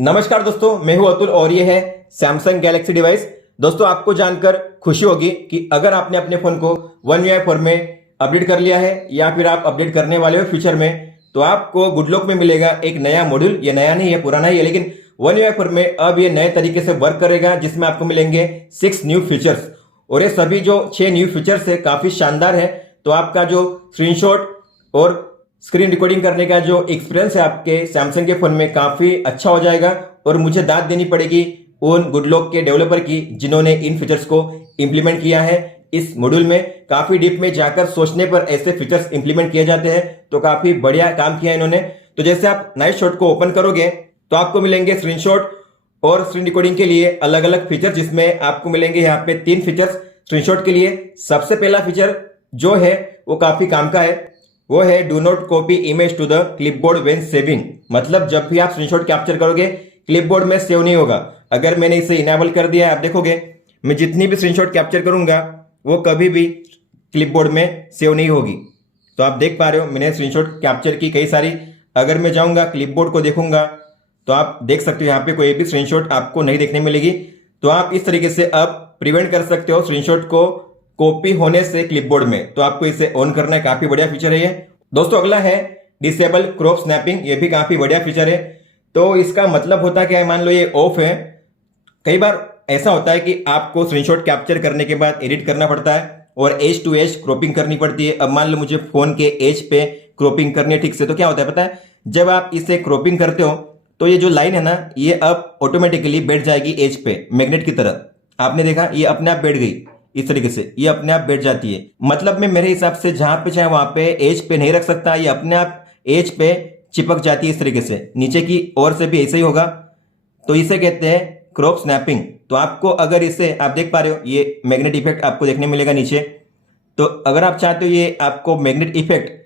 नमस्कार दोस्तों, मैं हूं अतुल और ये है सैमसंग गैलेक्सी डिवाइस। दोस्तों, आपको जानकर खुशी होगी कि अगर आपने अपने फोन को One UI 4 में अपडेट कर लिया है या फिर आप अपडेट करने वाले हो फ्यूचर में, तो आपको गुडलॉक में मिलेगा एक नया मॉड्यूल। ये नया नहीं है, पुराना ही है, लेकिन One UI 4 में अब ये नए तरीके से वर्क करेगा, जिसमें आपको मिलेंगे 6 न्यू फीचर्स। और ये सभी जो 6 न्यू फीचर्स है काफी शानदार है। तो आपका जो स्क्रीनशॉट और स्क्रीन रिकॉर्डिंग करने का जो एक्सपीरियंस है आपके सैमसंग के फोन में काफी अच्छा हो जाएगा। और मुझे दाद देनी पड़ेगी उन गुडलॉक के डेवलपर की जिन्होंने इन फीचर्स को इंप्लीमेंट किया है। इस मॉड्यूल में काफी डीप में जाकर सोचने पर ऐसे फीचर्स इंप्लीमेंट किए जाते हैं, तो काफी बढ़िया काम किया है इन्होंने। तो जैसे आप नाइट शॉट को ओपन करोगे तो आपको मिलेंगे स्क्रीनशॉट और स्क्रीन रिकॉर्डिंग के लिए अलग अलग फीचर, जिसमें आपको मिलेंगे यहाँ पे 3 फीचर्स स्क्रीनशॉट के लिए। सबसे पहला फीचर जो है वो काफी काम का है, वो है do not copy image to the clipboard when saving. मतलब जब भी आप स्क्रीनशॉट कैप्चर करोगे क्लिपबोर्ड में सेव नहीं होगा। अगर मैंने इसे इनेबल कर दिया है, आप देखोगे मैं जितनी भी स्क्रीनशॉट कैप्चर करूंगा वो कभी भी क्लिपबोर्ड में सेव नहीं होगी। तो आप देख पा रहे हो मैंने स्क्रीनशॉट कैप्चर की कई सारी। अगर मैं जाऊंगा क्लिपबोर्ड को देखूंगा तो आप देख सकते हो यहाँ पे कोई भी स्क्रीनशॉट आपको नहीं देखने मिलेगी। तो आप इस तरीके से अब प्रिवेंट कर सकते हो स्क्रीनशॉट को कॉपी होने से क्लिपबोर्ड में। तो आपको इसे ऑन करना है, काफी बढ़िया फीचर है ये। दोस्तों, अगला है डिसेबल क्रॉप स्नैपिंग। ये भी काफी बढ़िया फीचर है। तो इसका मतलब होता क्या है, मान लो ये ऑफ है। कई बार ऐसा होता है कि आपको स्क्रीनशॉट कैप्चर करने के बाद एडिट करना पड़ता है और एज टू एज क्रॉपिंग करनी पड़ती है। अब मान लो मुझे फोन के एज पे क्रॉपिंग करनी है ठीक से, तो क्या होता है पता है, जब आप इसे क्रॉपिंग करते हो तो ये जो लाइन है ना, ये अब ऑटोमेटिकली बैठ जाएगी एज पे, मैग्नेट की तरह। आपने देखा ये अपने आप बैठ गई, इस तरीके से ये अपने आप बैठ जाती है। मतलब मैं मेरे हिसाब से जहां पे चाहे वहां पे एज पे नहीं रख सकता, ये अपने आप एज पे चिपक जाती है इस तरीके से। नीचे की ओर से भी ऐसे ही होगा। तो इसे कहते हैं क्रॉप स्नैपिंग। तो आपको अगर इसे आप देख पा रहे हो, ये मैग्नेट इफेक्ट आपको देखने मिलेगा नीचे। तो अगर आप चाहते हो ये आपको मैग्नेट इफेक्ट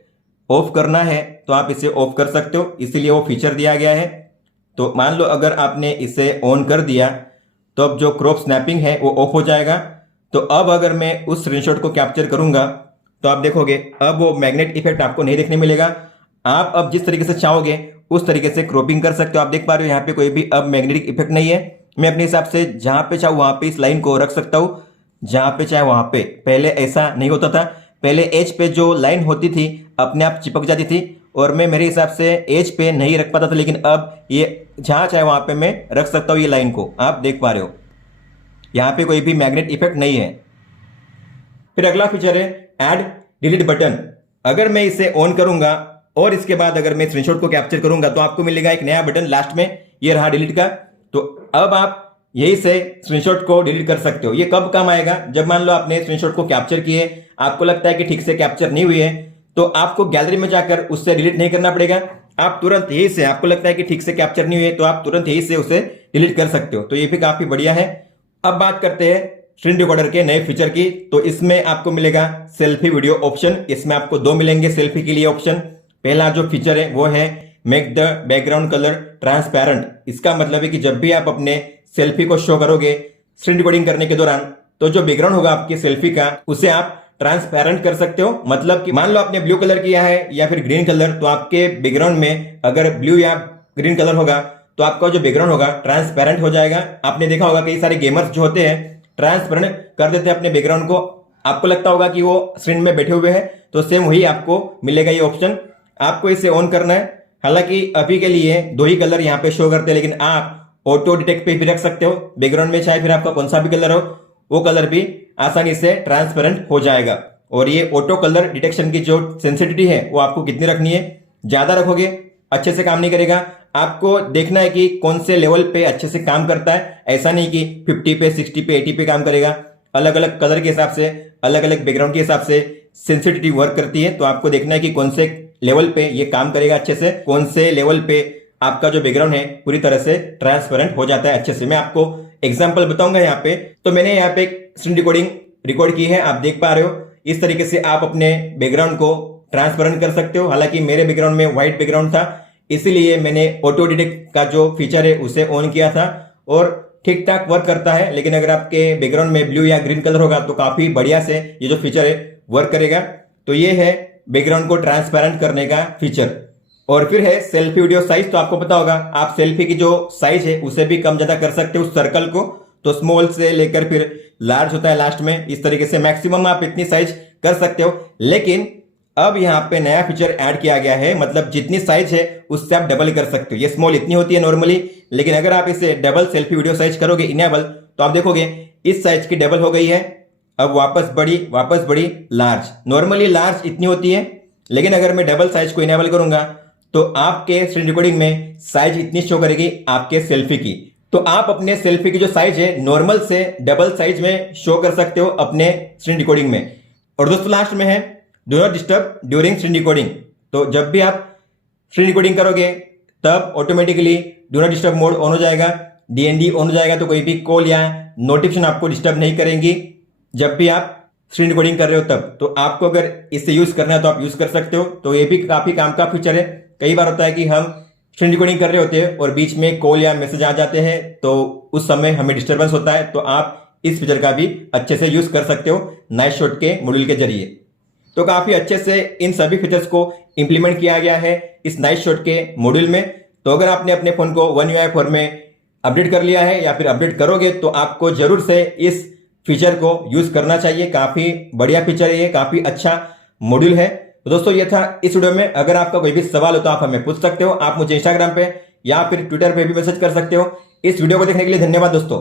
ऑफ करना है तो आप इसे ऑफ कर सकते हो, इसीलिए वो फीचर दिया गया है। तो मान लो अगर आपने इसे ऑन कर दिया तो अब जो क्रॉप स्नैपिंग है वो ऑफ हो जाएगा। तो अब अगर मैं उस स्क्रीनशॉट को कैप्चर करूंगा तो आप देखोगे अब वो मैग्नेट इफेक्ट आपको नहीं देखने मिलेगा। आप अब जिस तरीके से चाहोगे उस तरीके से क्रॉपिंग कर सकते हो। आप देख पा रहे हो यहाँ पे कोई भी अब मैग्नेटिक इफेक्ट नहीं है। मैं अपने हिसाब से जहां पे चाहूँ वहां पे इस लाइन को रख सकता हूँ, जहां पे चाहे वहां पे। पहले ऐसा नहीं होता था, पहले एज पे जो लाइन होती थी अपने आप चिपक जाती थी और मैं मेरे हिसाब से एज पे नहीं रख पाता था। लेकिन अब ये जहां चाहे वहां पे मैं रख सकता हूँ ये लाइन को। आप देख पा रहे हो यहाँ पे कोई भी मैग्नेट इफेक्ट नहीं है। फिर अगला फीचर है ऐड डिलीट बटन। अगर मैं इसे ऑन करूंगा और इसके बाद अगर मैं स्क्रीनशॉट को कैप्चर करूंगा तो आपको मिलेगा एक नया बटन लास्ट में, ये रहा डिलीट का। तो अब आप यही से स्क्रीनशॉट को डिलीट कर सकते हो। ये कब काम आएगा, जब मान लो आपने स्क्रीनशॉट को कैप्चर किए, आपको लगता है कि ठीक से कैप्चर नहीं हुई है, तो आपको गैलरी में जाकर उससे डिलीट नहीं करना पड़ेगा। आप तुरंत यही से, आपको लगता है कि ठीक से कैप्चर नहीं हुई है तो आप तुरंत यही से उसे डिलीट कर सकते हो। तो ये भी काफी बढ़िया है। अब बात करते हैं स्क्रीन रिकॉर्डर के नए फीचर की। तो इसमें आपको मिलेगा सेल्फी वीडियो ऑप्शन। इसमें आपको 2 मिलेंगे सेल्फी के लिए ऑप्शन। पहला जो फीचर है वो है make the background colour transparent. इसका मतलब है कि जब भी आप अपने सेल्फी को शो करोगे स्क्रीन रिकॉर्डिंग करने के दौरान, तो जो बैकग्राउंड होगा आपकी सेल्फी का उसे आप ट्रांसपेरेंट कर सकते हो। मतलब कि मान लो आपने ब्लू कलर किया है या फिर ग्रीन कलर, तो आपके बैकग्राउंड में अगर ब्लू या ग्रीन कलर होगा तो आपका जो बैकग्राउंड होगा ट्रांसपेरेंट हो जाएगा। आपने देखा होगा कई सारे गेमर्स जो होते हैं ट्रांसपेरेंट कर देते हैं अपने बैकग्राउंड को। आपको लगता होगा कि वो स्क्रीन में बैठे हुए हैं, तो सेम वही आपको मिलेगा ये ऑप्शन। आपको इसे ऑन करना है। हालांकि अभी के लिए 2 ही कलर यहाँ पे शो करते हैं, लेकिन आप ऑटो डिटेक्ट पे भी रख सकते हो बैकग्राउंड में, चाहे फिर आपका कौन सा भी कलर हो वो कलर भी आसानी से ट्रांसपेरेंट हो जाएगा। और ये ऑटो कलर डिटेक्शन की जो सेंसिटिविटी है वो आपको कितनी रखनी है, ज्यादा रखोगे अच्छे से काम नहीं करेगा। आपको देखना है कि कौन से लेवल पे अच्छे से काम करता है। ऐसा नहीं कि 50 पे 60 पे 80 पे काम करेगा। अलग अलग कलर के हिसाब से, अलग अलग बैकग्राउंड के हिसाब से सेंसिटिविटी वर्क करती है। तो आपको देखना है कि कौन से लेवल पे ये काम करेगा अच्छे से, कौन से लेवल पे आपका जो बैकग्राउंड है पूरी तरह से ट्रांसपेरेंट हो जाता है अच्छे से। मैं आपको एग्जांपल बताऊंगा यहाँ पे। तो मैंने यहाँ पे स्क्रीन रिकॉर्डिंग रिकॉर्ड की है, आप देख पा रहे हो। इस तरीके से आप अपने बैकग्राउंड को ट्रांसपेरेंट कर सकते हो। हालांकि मेरे बैकग्राउंड में व्हाइट बैकग्राउंड था, इसीलिए मैंने ऑटो डिटेक्ट का जो फीचर है उसे ऑन किया था और ठीक ठाक वर्क करता है। लेकिन अगर आपके बैकग्राउंड में ब्लू या ग्रीन कलर होगा तो काफी बढ़िया से ये जो फीचर है वर्क करेगा। तो ये है बैकग्राउंड को ट्रांसपेरेंट करने का फीचर। और फिर है सेल्फी वीडियो साइज। तो आपको पता होगा आप सेल्फी की जो साइज है उसे भी कम ज्यादा कर सकते हो उस सर्कल को। तो स्मॉल से लेकर फिर लार्ज होता है लास्ट में, इस तरीके से मैक्सिमम आप इतनी साइज कर सकते हो। लेकिन अब यहाँ पे नया फीचर ऐड किया गया है, मतलब जितनी साइज है उससे आप डबल कर सकते हो। ये स्मॉल इतनी होती है नॉर्मली, लेकिन अगर आप इसे डबल सेल्फी वीडियो साइज करोगे इनेबल, तो आप देखोगे इस साइज की डबल हो गई है। अब वापस बड़ी लार्ज। नॉर्मली लार्ज इतनी होती है, लेकिन अगर मैं डबल साइज को इनेबल करूंगा तो आपके स्क्रीन रिकॉर्डिंग में साइज इतनी शो करेगी आपके सेल्फी की। तो आप अपने सेल्फी की जो साइज है नॉर्मल से डबल साइज में शो कर सकते हो अपने स्क्रीन रिकॉर्डिंग में। और दोस्तों लास्ट में है do not disturb during screen recording. तो जब भी आप स्क्रीन रिकॉर्डिंग करोगे तब automatically do not disturb mode on हो जाएगा, डीएनडी ऑन हो जाएगा। तो कोई भी कॉल या नोटिफिकेशन आपको डिस्टर्ब नहीं करेंगी जब भी आप स्क्रीन रिकॉर्डिंग कर रहे हो तब। तो आपको अगर इससे यूज करना है तो आप यूज कर सकते हो। तो ये भी काफी काम का फीचर है। कई बार होता है कि हम स्क्रीन रिकॉर्डिंग कर रहे होते हैं और बीच में कॉल या मैसेज आ जाते हैं, तो उस समय हमें डिस्टर्बेंस होता है। तो आप इस फीचर का भी अच्छे से यूज कर सकते हो नाइट शॉट के मॉड्यूल के जरिए। तो काफी अच्छे से इन सभी फीचर्स को इंप्लीमेंट किया गया है इस नाइट शॉट के मॉड्यूल में। तो अगर आपने अपने फोन को One UI 4 में अपडेट कर लिया है या फिर अपडेट करोगे तो आपको जरूर से इस फीचर को यूज करना चाहिए। काफी बढ़िया फीचर है, ये काफी अच्छा मॉड्यूल है। तो दोस्तों ये था इस वीडियो में। अगर आपका कोई भी सवाल हो तो आप हमें पूछ सकते हो। आप मुझे इंस्टाग्राम पे या फिर ट्विटर पे भी मैसेज कर सकते हो। इस वीडियो को देखने के लिए धन्यवाद दोस्तों।